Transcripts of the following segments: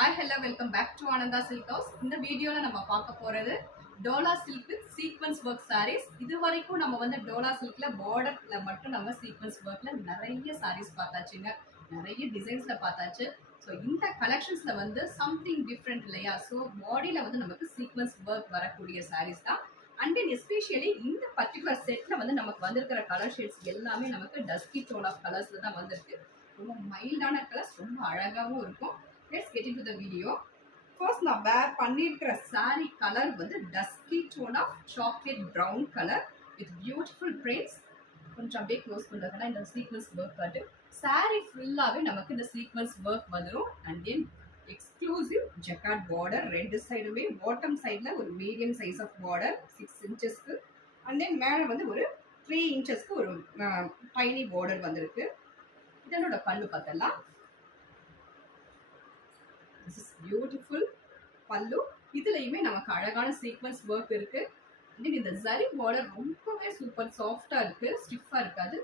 Hi, hello, welcome back to Ananda Silk House. இந்த வீடியோல நம்ம பார்க்க போறது Dola silk with sequence work sarees. இது வரைக்கும் நம்ம வந்து டோலா சில்க்ல பார்டர்ல மட்டும் நம்ம சீக்வென்ஸ் ஒர்க்ல நிறைய sarees பார்த்தாச்சுங்க. நிறைய டிசைன்ஸ்ல பார்த்தாச்சு. ஸோ இந்த கலெக்ஷன்ஸ்ல வந்து சம்திங் டிஃப்ரெண்ட் இல்லையா? ஸோ பாடியில வந்து நமக்கு சீக்வென்ஸ் ஒர்க் வரக்கூடிய sarees தான். அண்ட் தென் எஸ்பெஷலி இந்த பர்டிகுலர் செட்ல வந்து நமக்கு வந்திருக்கிற கலர் ஷேட்ஸ் எல்லாமே நமக்கு டஸ்கி டோன் ஆஃப் கலர்ஸ்ல தான் வந்திருக்கு. ரொம்ப மைல்டான கலர்ஸ், ரொம்ப அழகாகவும் இருக்கும். Let's get into the video. First நான் wear பண்ணிருக்கிற saree கலர் வந்து dusky tone of chocolate brown color with beautiful prints. கொஞ்சம் அப்படியே க்ளோஸ் பண்ணுறதுனா இந்த சீக்வன்ஸ் ஒர்க் காட்டு. saree ஃபுல்லாகவே நமக்கு இந்த சீக்வன்ஸ் ஒர்க் வந்துடும். And then exclusive jacquard border, ரெண்டு சைடுமே பாட்டம் சைடில் ஒரு மீடியம் சைஸ் ஆஃப் பார்டர் 6 இன்ச்சஸ்க்கு. அண்ட் தென் மேலே வந்து ஒரு 3 இன்ச்சஸ்க்கு ஒரு டைனி பார்டர் வந்திருக்கு. இதனோட பல்லு பார்த்தலாம். This is beautiful பல்லு. இதுலயுமே நமக்கு அழகான சீக்வென்ஸ் ஒர்க் இருக்கு. இந்த ஜரி பார்டர் ரொம்பவே சூப்பர் சாஃப்டா இருக்கு, ஸ்டிஃபா இருக்காது.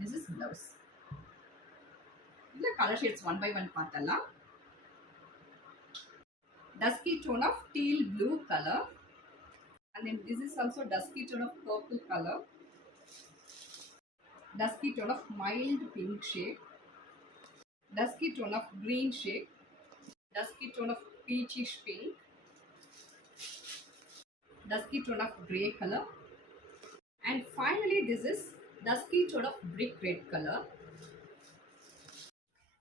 This is blouse. இந்த colour shades one by one பார்த்தலாம். Dusky tone of teal blue color, and then this is also dusky tone of purple color, dusky tone of mild pink shade, dusky tone of green shade, dusky tone of peachish pink, dusky tone of grey color, and finally this is dusky tone of brick red color.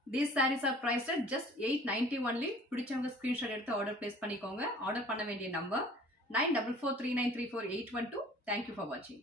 These sarees are priced at just 890 only. பிடிச்சவங்க screenshot எடுத்து order place பண்ணிக்கோங்க. Order பண்ண வேண்டிய number 9443934812. Thank you for watching.